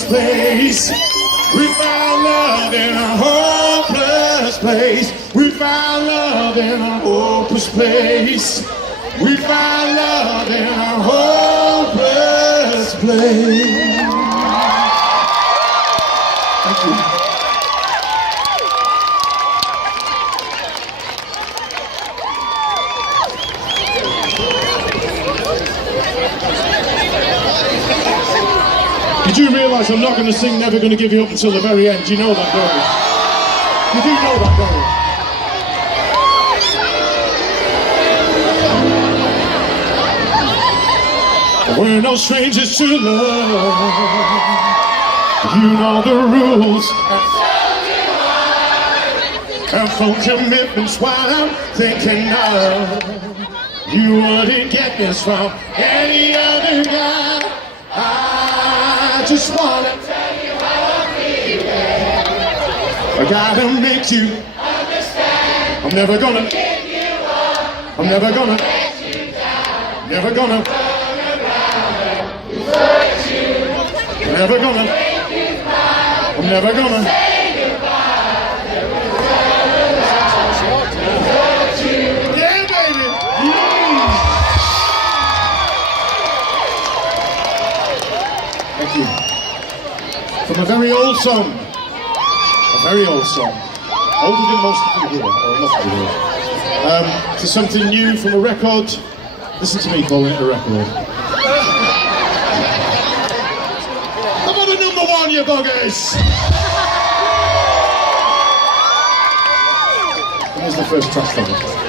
hopeless place. We found love in a hopeless place. We found love in a hopeless place. We found love in a hopeless place. Thank you. Did you realise I'm not going to sing Never Gonna Give You Up until the very end? You know that, don't you? You do know that, don't you? We're no strangers to love. You know the rules. And from commitment's what I'm thinking of. You wouldn't get this from any other guy. I just wanna tell you how I'm feeling. I gotta make you understand. I'm never gonna give you up. I'm never gonna let you down. Never gonna turn around and desert you. I'm never gonna make you cry. I'm never gonna say goodbye. Never desert you. Yeah, baby. Thank you. From a very old song. A very old song. Older than most of you here, or most of you here. To something new from a record. Listen to me calling it a record. I'm on the #1, you buggers! And here's the first track from it.